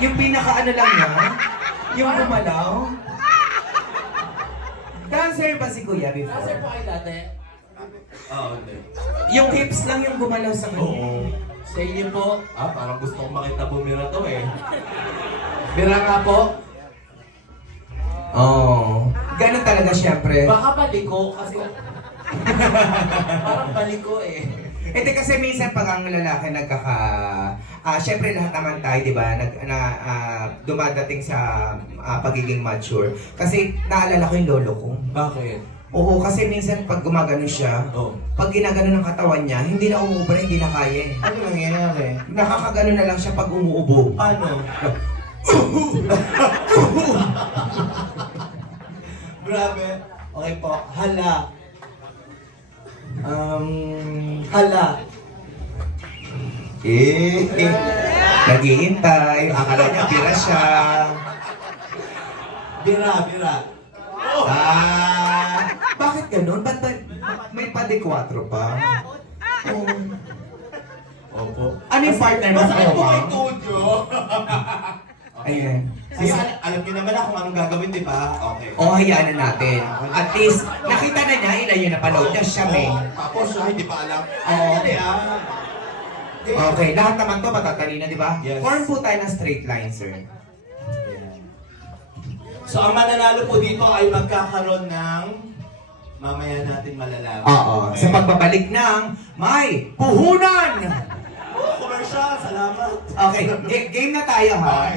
Yung pinaka-ano lang niya, yung gumalaw. Dancer ba si Kuya before? Dancer po kayo dati? Oo, hindi. Yung hips lang yung gumalaw sa kanya. Oo. Sa inyo po, parang gusto kong makita bumira to eh. Bira nga po. Oo. Ganun talaga syempre. Baka baliko kasi... parang baliko eh. Hindi kasi minsan pag ang lalaki syempre lahat naman tayo, di ba, dumadating sa pagiging mature. Kasi naalala ko yung lolo ko. Bakit? Oo, kasi minsan pag gumagano siya, pag ginagano ng katawan niya, hindi na umuubra, hindi na kaya. Ano nangyayari? Nakakagano na lang siya pag umuubo. Paano? Grabe. Okay po. Hala. Hala. Naghihintay. Akala niya pira siya. Bira, bira. Bakit ganun? Ba't may padi-4 pa? Opo. Ano yung partner mo? Masakit po may tudio. Ayan. Kasi alam niyo naman kung anong gagawin, di ba? Okay. O, hayaan na natin. At least, nakita na niya, ilan yung napanood niya, siya may. Tapos siya, hindi pa alam. Oo. Hindi Okay, lahat naman to matatalina, di ba? Yes. Form po tayo ng straight line, sir. So, ang mananalo po dito ay magkakaroon ng mamaya natin malalaman. Oo. Sa pagbabalik ng may puhunan! Commercial, salamat. Okay, game na tayo, ha?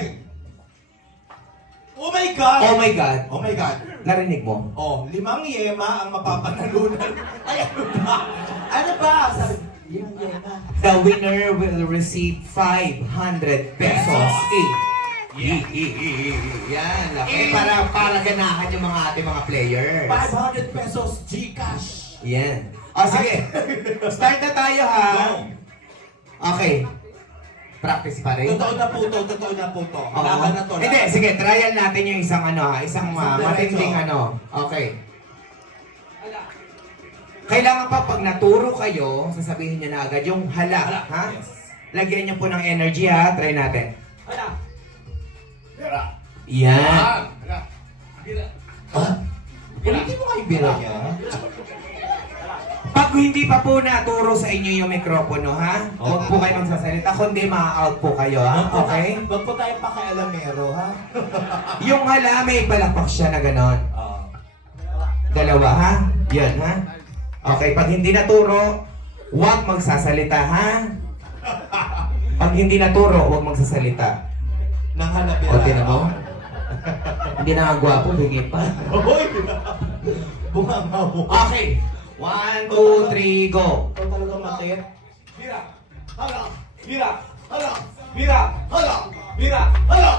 Oh my God! Oh my God. Oh my God. Narinig mo? Oh, 5 yema ang mapapanalunan. Ay, ano ba? Ano ba? Sabi, 5 yema. The winner will receive 500 pesos each. Yan, laki. Para ganahan yung mga ating mga players. 500 pesos Gcash. Yan. O, sige. Start na tayo, ha? Okay. Practice pa rin. Totoo na po to, totoo na po to. Oo. Laban na to. Hindi, sige, trial natin yung isang Isang matinding diretso. Okay. Kailangan pa pag naturo kayo, sasabihin niyo na agad yung hala, ha? Yes. Lagyan niyo po ng energy, ha? Try natin. Hala. Bira. Yan. Bira. Bira. Hindi mo kayo bira niya? Pag hindi pa po naturo sa inyo yung mikropono, ha? Huwag po kayo magsasalita, kundi ma-out po kayo, ha? Okay? Wag po tayo pakialamero, ha? Yung hala, may palakpak siya na ganon. Dalawa, ha? Yan, ha? Okay, pag hindi naturo, huwag magsasalita, ha? Pag hindi naturo, huwag magsasalita. Nang hanapin. O, tinan mo? Hindi na nga gwapo, bigay pa. Hoy! Bunganga mo. Okay. 1, 2, 3, go. Ito talaga makit. Bira. Hala. Bira. Hala. Bira. Hala. Bira. Hala.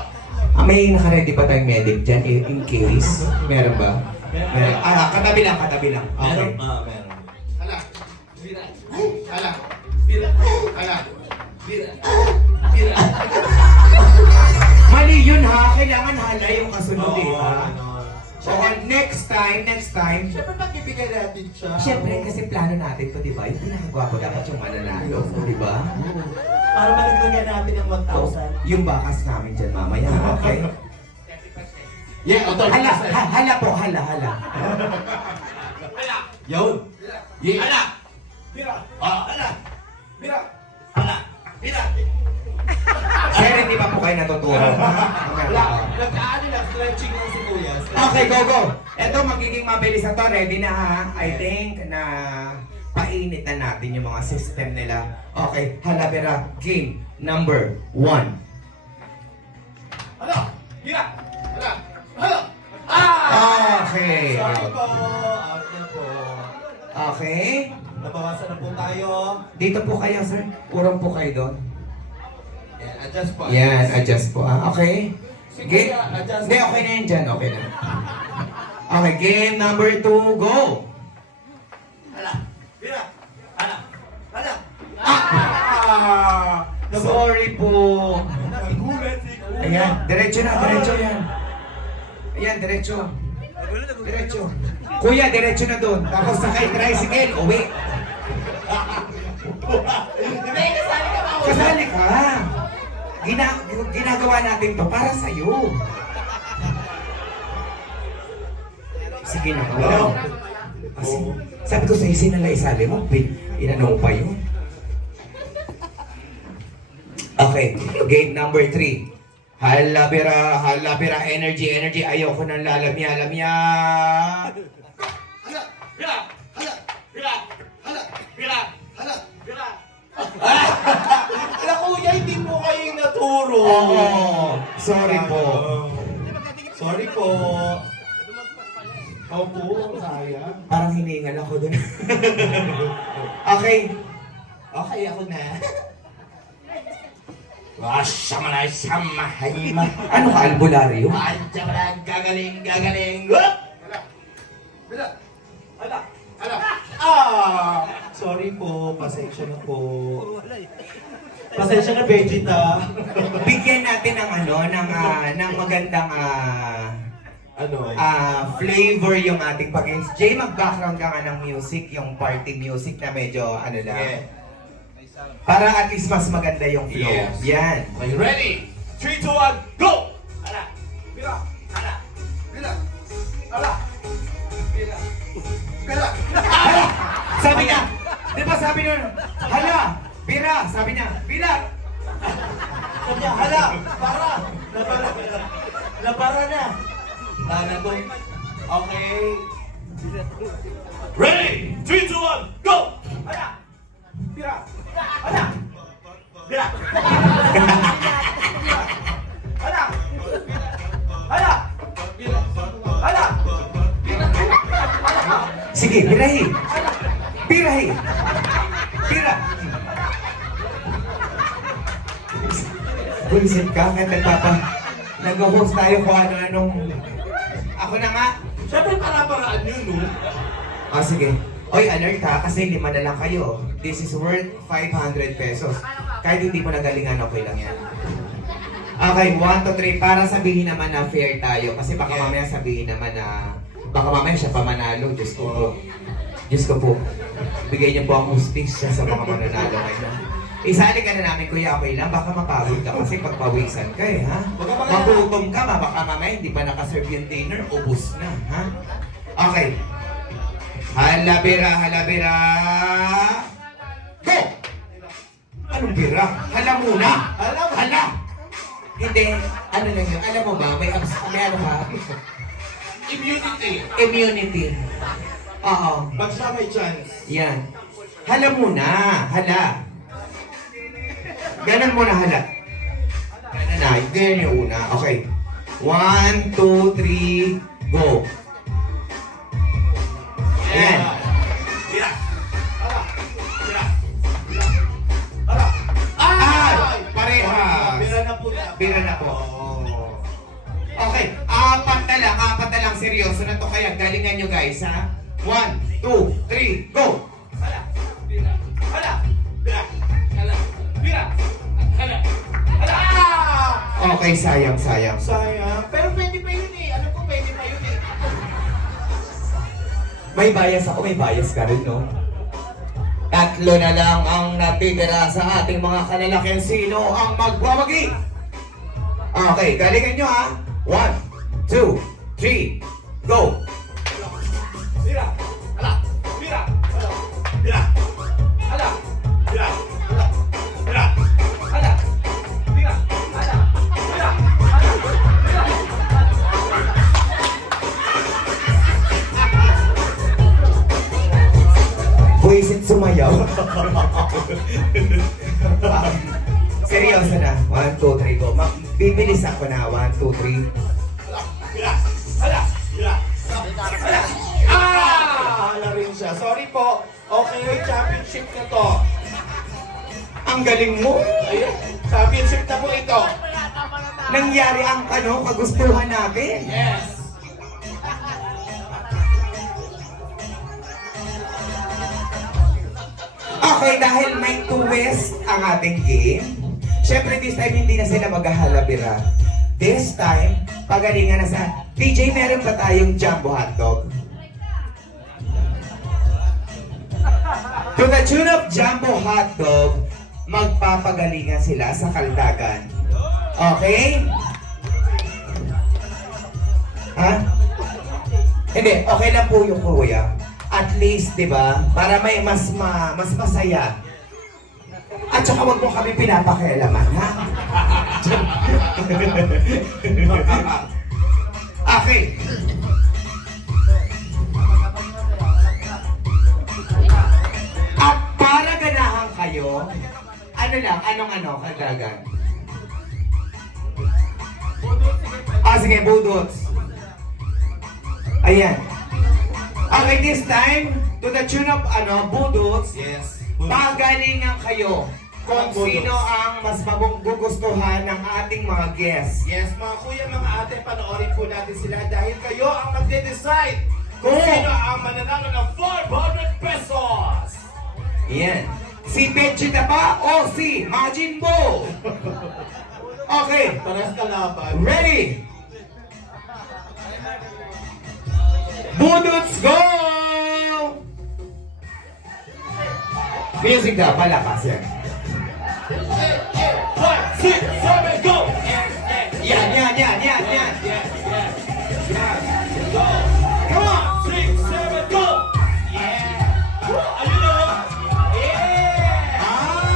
May naka-ready pa tayong medic dyan in case. Meron ba? Meron. Katabi lang, katabi lang. Okay. Meron. Hala. Bira. Hala. Bira. Hala. Bira. Bira. Mali yun, ha? Kailangan hala yung kasunod, eh, ha? Oo. Okay, next time. Siyempre pagbibigay natin siya. Siyempre, kasi plano natin to, di ba? Yung pinakagwapo dapat yung mananalo, di ba? Para malagyan natin ng 1,000. Yung bakas namin dyan mamaya, okay? Yeah, Hala, hala po, hala. Hala. Yun. Yeah. Hala. Bira. Hala. Bira. Hala. Bira. Sir, hindi pa po kayo natuturo. Wala. Nag-aano lang, stretching lang si Kuya. Okay, go. Ito, magiging mabilis na to. Ready na, ha? I think na painit na natin yung mga system nila. Okay, halabera, game number 1. Hala. Bira. Hala. Hala. Okay. Sorry po. Out na po. Okay. Nabawasan na po tayo. Dito po kayo, sir. Urong po kayo doon. And adjust po. Yan, adjust po. Okay. Si Game. Kuya, adjust. Hindi, okay na yan dyan. Okay na. Okay, game number 2, go! Hala. Bira. Hala. Hala. Sorry po. Nagulat si Kuya. Ayan, diretso na, diretso yan. Ayan, diretso. Diretso. Kuya, diretso na doon. Tapos sakay tricycle, uwi. Hindi, kasali ka ba? Kasali ka. ginagawa natin to para sa'yo. Sige na po. Kasi, sabi ko sa'yo, sinalay sabi mo, inanong pa yun. Okay, game number 3. Halabira, energy, ayoko ng lalamya. Hala! Bira! Hala! Bira! Hala! Bira! Hala! Bira! Alam kuya, hindi po kayo naturo. Oo, sorry po. Sorry po. Opo, sayang. Parang hiningal ako dun. Okay, Okay, ako na. Wasamalay samahayma. ano ka, albularyo? Anjabalag, gagaling. Whoop! Bira! Hala! Hala! Sorry po, pasensya na po. Pasensya na, Vegeta. Bigyan natin ng ng magandang flavor yung ating pag-games. Jay, mag-background ka nga ng music, yung party music na medyo lang. Yeah. Para at least mas maganda yung flow. Yes. Yan. Are you ready? 3, 2, 1, go! Hala! Bira! Hala! Bira! Hala! Bira! Bira! Sabi niya, di ba sabi niya, hala, bira, sabi niya, bira. Sabi niya, hala, para. Nabara na. Tana to. Okay. Ready? 3, 2, 1, go! Hala! Bira! Hala! Bira! Hala! Hala! Bira! Hala! Sige, birahi. Birahi. Bira. Buisit ka, kahit nag-host tayo kung ano-anong... Ako na nga. Siyempre para-paraan yun, no? Sige. Oy, alert ha, kasi 5 na lang kayo. This is worth 500 pesos. Kahit hindi mo nagalingan, okay lang yan. Okay, 1, 2, 3. Para sabihin naman na fair tayo. Kasi baka mamaya sabihin naman na... Baka mamaya siya pa manalo. Diyos ko po. Diyos ko po. Bigay niyo po ang hustisya sa mga mananalo ngayon. Isali ka na namin, kuya, okay lang. Baka mapagod ka kasi pagpawisan ka ha? Magutom ka, baka mamaya hindi pa nakaserve yung dinner, ubus na, ha? Okay. Halabira. Go! Anong bira? Hala muna! Hala! Hindi, ano lang yun? Alam mo ba, may ano ka? Immunity. Oo. Pag siya may chance. Yan. Hala muna. Hala. Ganon muna, hala. Ganon na. Ganyan yung una. Okay. 1, 2, 3, go. Yan. Bira! Hala! Bira! Bira! Hala! Parehas. Bira na po. Okay. Apat na lang. Seryoso na to. Kaya galingan nyo guys, ha? 1, 2, 3, go. Hala! Bira! Hala! Bira! Hala! Bira! Hala! Hala! Okay, sayang. Sayang. Pero pwede pa yun eh. Alam ko pwede pa yun eh. May bias ako, may bias ka rin, no? 3 na lang ang natitira sa ating mga kalalakihan. Sino ang magwawagi? Okay, galingan nyo ha. 1, 2, 3, go! Bira! Hala! Bira! Hala! Bira! Hala! Bira! Hala! Bira! Hala! Bira! Hala! Bira! Hala! Bira! Buisit sumayaw. Seryoso na. 1, 2, 3, go. Bibilis ako na. 1, 2, 3. Bira! Hala! Bira! Hala! Hala rin siya. Sorry po. Okay, championship na to. Ang galing mo. Ayun, championship na po ito. Nangyari ang kagustuhan natin. Yes. Okay, dahil may twist ang ating game, syempre this time hindi na sila maghahalabira. This time, pagalingan na sa... DJ, meron pa tayong jumbo hotdog. To the tune of jumbo hotdog, magpapagalingan sila sa kaldagan. Okay? Ha? Hindi, okay lang po yung kuya. At least, di ba, para may mas masaya. At saka wag mo kami pinapakialaman, ha? Okay. At para ganahan kayo, anong kagagagan? Sige, budots. Ayan. Okay, this time, to the tune of, budots, Yes. pagalingan kayo kung Ang budots. sino ang mas magugustuhan ng ating mga guests. Yes, mga kuya, mga ate, panoorin po natin sila dahil kayo ang magde-decide kung Oo. sino ang mananalo ng 400 pesos! Ayan. Si Vegeta ba o si Majin Buu? Okay, Parehas kalaban. ready? Budots, go! Music daw, palakas yan. 5, 6, 7, go! Yan. Go! Come on! 6, 7, go! Yeah! Ayun o! Yeah! Ah!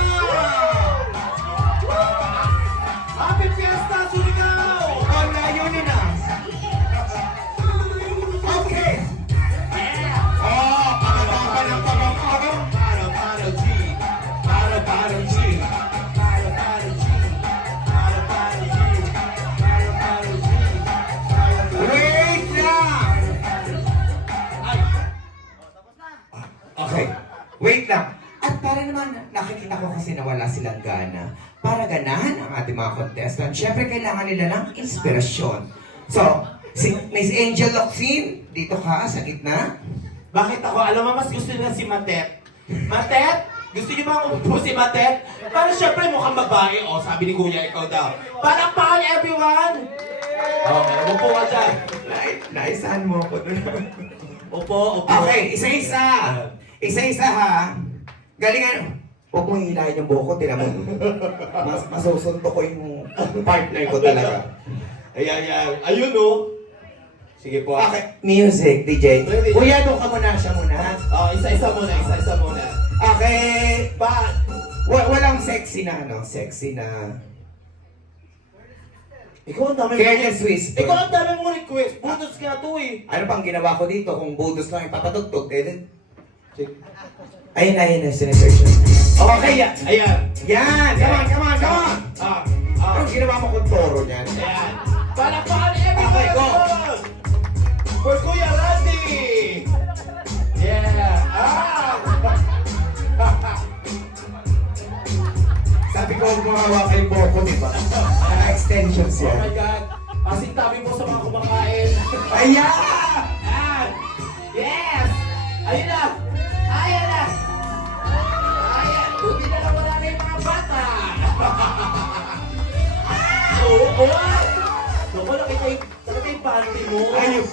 Happy Fiesta, Surigao! Oh, layunin na. Okay. Oh, pagkakaba ng pagkakaba. Para G. Para G. Para G. Para G. Para G. Wait lang. Ay! Okay. Wait lang. At para naman, nakikita ko kasi nawala silang gana. Para ganahan ang ating mga contestant, syempre kailangan nila ng inspirasyon. So, si Miss Angel Locsin, dito ka sa gitna. Bakit ako? Alam mo, mas gusto nila si Matet. Matet? Gusto niyo ba umupo si Matet? Para syempre mukhang babae. O, sabi ni Kuya, ikaw daw. Palakpakan niya, everyone! Okay, umupo ka dyan. Naisahan mo ako doon. Upo, upo. Okay, isa-isa. Isa-isa ha. Galingan. Huwag mong hilahin yung buhok ko, tinan mo. Masusunto ko yung partner ko talaga. Ayan. Ayun, oh. Sige po. Okay, music, DJ. Kuya, doon ka muna siya muna. Ha? Oh, isa-isa muna. Okay, Ba? walang sexy na, Sexy na. Ikaw ang dami Careless whisper. Ikaw ang dami mong request. Butos ka to eh. Ano pang ginawa ko dito kung budos lang ipapatugtog? Sige. Ayun na, sinesearch. Okay, yan. Ayan. Yan! Come on! Anong ginawa mo kung toro niyan? Ayan. Palakpakan ni everyone! Okay, go. For Kuya Randy! Yeah! Sabi ko, huwag mo hawak kay Boko, di ba? Extensions Oh yan. my God! Kasing tabi mo sa mga kumakain. Ayan! Ayan! Yes! Ayun na! Ayan! Buti na lang wala na yung mga bata! Oo! Naku, nakita yung panty mo. Ayun.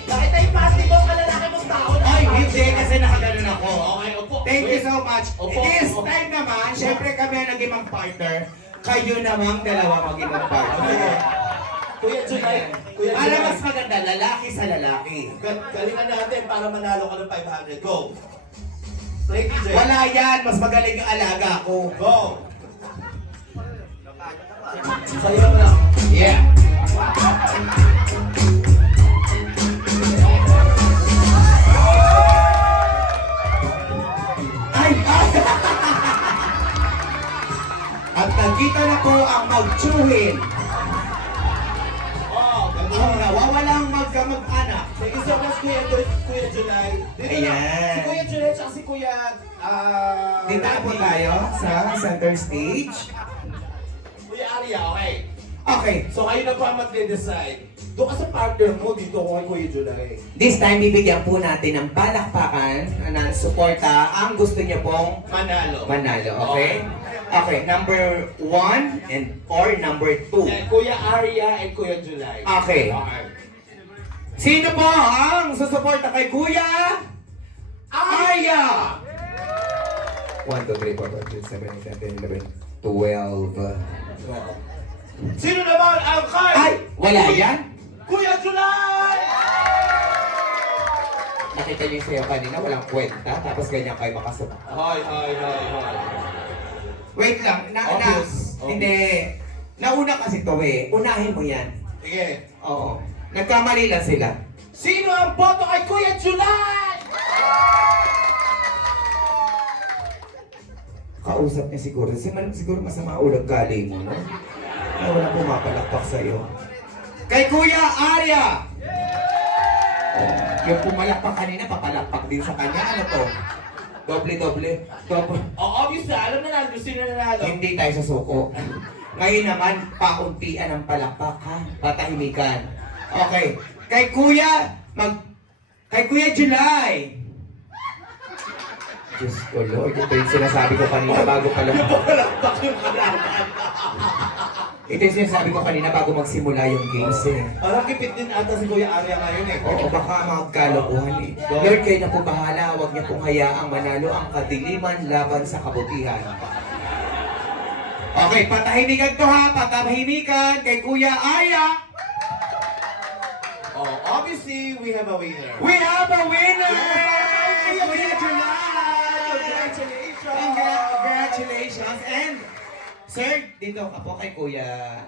Nakita yung panty mo, kalalaki mong tao na. Ay, hindi kasi nakaganon ako. Okay, opo. Thank you so much. Opo. This time naman, syempre kami ang naging mag-partner. Kayo namang dalawa maging mag-partner. Kuya Junay, Para mas maganda, lalaki sa lalaki. galingan natin para manalo ka ng 500. Go! Play DJ. Wala yan, mas magaling yung alaga ko. Go! Sa'yo na. Yeah. Ay! At nakita na ko ang magtsuhin. Oh, Ang nawawalang magkamag-anak. thank you so much, Kuya Junay. Dito na. Ayan. Si Kuya Junay at si Kuya... Dito na po tayo sa center stage. Kuya Arya, okay. Okay, So kayo na pa magde-decide. Doon ka sa partner mo, dito ko kay Kuya Junay. this time bibigyan po natin ng palakpakan ng suporta ang gusto niya pong Manalo. manalo, okay? Okay, number 1 and or number 2. Yan, Kuya Arya and Kuya Junay. Okay. Sino po ang susuporta kay Kuya? Arya! 1, 2, 3, 4, 5, 6, 7, 8, 9, 10, 11, 12. Sino naman ang card? Ay! Wala yan? Kuya July! Nakita niyo yung sayo kanina, walang kwenta, tapos ganyan kayo makasama. Hi. Wait lang, Obvious. hindi. Nauna kasi to eh. Unahin mo yan. Sige. Oo. Nagkamali lang sila. Sino ang boto kay Kuya July? Kausap niya siguro. Siguro masama ulag galing mo, no? Ay, wala pumapalakpak sa'yo. Kay Kuya Arya! Oh, yung pumalakpak kanina, papalakpak din sa kanya. Ano to? Doble. Obvious na. Alam na natin. Sino nanalo? Hindi tayo susuko. Ngayon naman, pauntian ang palakpak, ha? Patahimikan. Okay. Kay Kuya July! Diyos ko, Lord. Ito yung sinasabi ko kanina bago pala. Palakpak yung kalaban. Ito yung sinasabi ko kanina bago magsimula yung games eh. Parang kipit din ata si Kuya Arya ngayon eh. Oo, baka magkalokohan eh. Lord, kayo na po bahala. Huwag niyo pong hayaang manalo ang kadiliman laban sa kabutihan. Okay, patahimikan to ha. Patahimikan kay Kuya Aya. Oh, obviously, we have a winner. We have a winner! Kuya July! Congratulations! Congratulations! And, sir, dito ka po kay Kuya